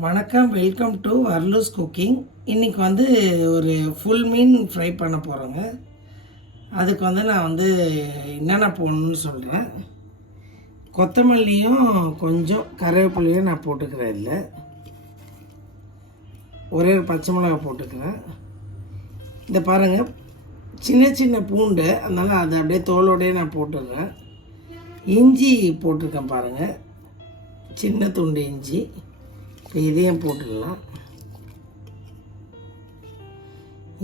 வணக்கம் welcome to வர்லூஸ் cooking இன்றைக்கி வந்து ஒரு ஃபுல் மீன் ஃப்ரை பண்ண போகிறோங்க அதுக்கு வந்து நான் வந்து என்னென்ன போடணும்னு சொல்கிறேன் கொத்தமல்லியும் கொஞ்சம் கருவேப்பிலையும் நான் போட்டுக்கிறேன் இல்லை ஒரே ஒரு பச்சை மிளகா போட்டுக்கிறேன். இந்த பாருங்கள் சின்ன சின்ன பூண்டு அதனால் அதை அப்படியே தோலோடையே நான் போட்டுடுறேன் இஞ்சி போட்டிருக்கேன் பாருங்கள் சின்ன துண்டு இஞ்சி. இப்போ இதையும் போட்டுடலாம்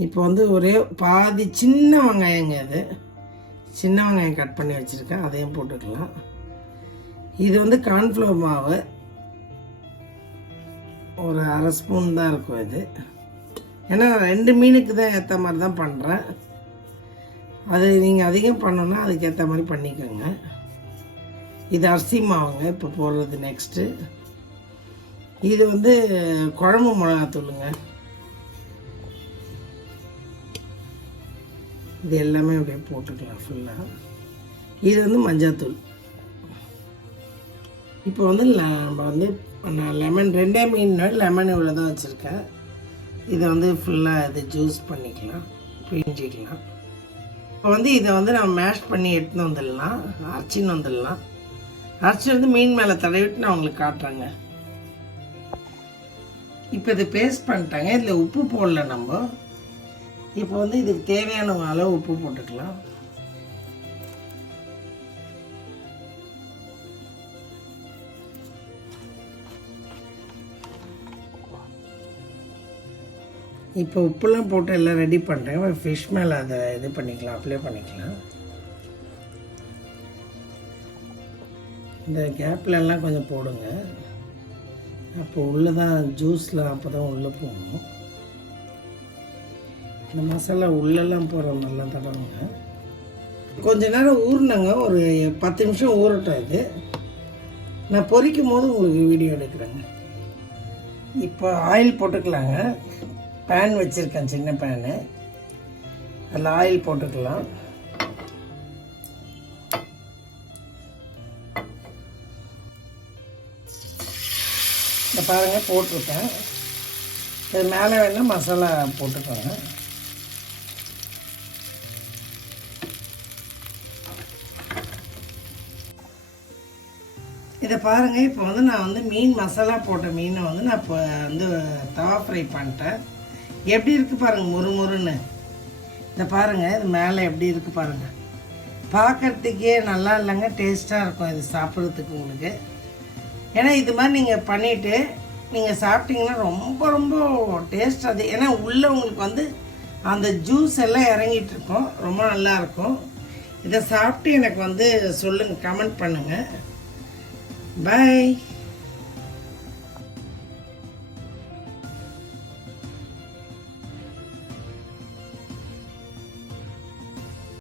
இப்போ வந்து ஒரே பாதி சின்ன வெங்காயங்க அது சின்ன வெங்காயம் கட் பண்ணி வச்சுருக்கேன் அதையும் போட்டுக்கலாம். இது வந்து கார்ன்ஃப்ளவர் மாவு. ஒரு அரை ஸ்பூன் தான் இருக்கும் இது. ஏன்னா ரெண்டு மீனுக்கு தான் ஏற்ற மாதிரி தான் பண்ணுறேன் அது நீங்கள் அதிகம் பண்ணணுன்னா அதுக்கேற்ற மாதிரி பண்ணிக்கோங்க. இது அரிசி மாவுங்க இப்போ போடுறது நெக்ஸ்ட்டு இது வந்து குழம்பு மிளகாத்தூளுங்க இது எல்லாமே அப்படியே போட்டுக்கலாம் ஃபுல்லாக இது வந்து மஞ்சாத்தூள் இப்போ வந்து நம்ம வந்து நான் லெமன் ரெண்டே மீன் லெமன் இவ்வளோ தான் வச்சுருக்கேன். இதை வந்து ஃபுல்லாக இது ஜூஸ் பண்ணிக்கலாம் பிழிஞ்சிக்கலாம். இப்போ வந்து இதை வந்து நம்ம மேஷ் பண்ணி எடுத்துன்னு வந்துடலாம் அரைச்சின்னு வந்துடலாம். அரைச்சி வந்து மீன் மேலே தடவிட்டு நான் உங்களுக்கு காட்டுறேங்க. இப்போ இது பேஸ்ட் பண்ணிட்டாங்க. இதில் உப்பு போடல நம்ம. இப்போ வந்து இதுக்கு தேவையான அளவு உப்பு போட்டுக்கலாம். இப்போ உப்புலாம் போட்டு எல்லாம் ரெடி பண்ணுறேன் ஃபிஷ் மேலே அதை இது பண்ணிக்கலாம் அப்ளை பண்ணிக்கலாம். இந்த கேப்ல எல்லாம் கொஞ்சம் போடுங்க. அப்போ உள்ளே தான் ஜூஸில் அப்போ தான் உள்ளே போகணும் இந்த மசாலா உள்ளெல்லாம் போகிற மாதிரிலாம் தடவுங்க. கொஞ்ச நேரம் ஊறினங்க ஒரு பத்து நிமிஷம் ஊறட்டும் இது நான் பொரிக்கும் போது உங்களுக்கு வீடியோ எடுக்கிறேங்க. இப்போ ஆயில் போட்டுக்கலாங்க. பேன் வச்சுருக்கேன் சின்ன பேனு அதில் ஆயில் போட்டுக்கலாம். இப்போ பாருங்கள் போட்டிருக்கேன். இது மேலே வேணால் மசாலா போட்டுக்கோங்க. இதை பாருங்கள் இப்போ வந்து நான் வந்து மீன் மசாலா போட்ட மீனை வந்து நான் இப்போ வந்து தவா ஃப்ரை பண்ணிட்டேன். எப்படி இருக்குது பாருங்கள் முறு முறுன்னு. இதை பாருங்கள் இது மேலே எப்படி இருக்குது பாருங்கள் பார்க்குறதுக்கே நல்லா இல்லைங்க டேஸ்ட்டாக இருக்கும் இது சாப்பிட்றதுக்கு உங்களுக்கு. ஏன்னா இது மாதிரி நீங்கள் பண்ணிவிட்டு நீங்கள் சாப்பிட்டீங்கன்னா ரொம்ப ரொம்ப டேஸ்ட் அது. ஏன்னா உள்ளே உங்களுக்கு வந்து அந்த ஜூஸ் எல்லாம் இறங்கிட்டுருக்கும் ரொம்ப நல்லாயிருக்கும் இதை சாப்பிட்டு எனக்கு வந்து சொல்லுங்கள் கமெண்ட் பண்ணுங்கள் பாய்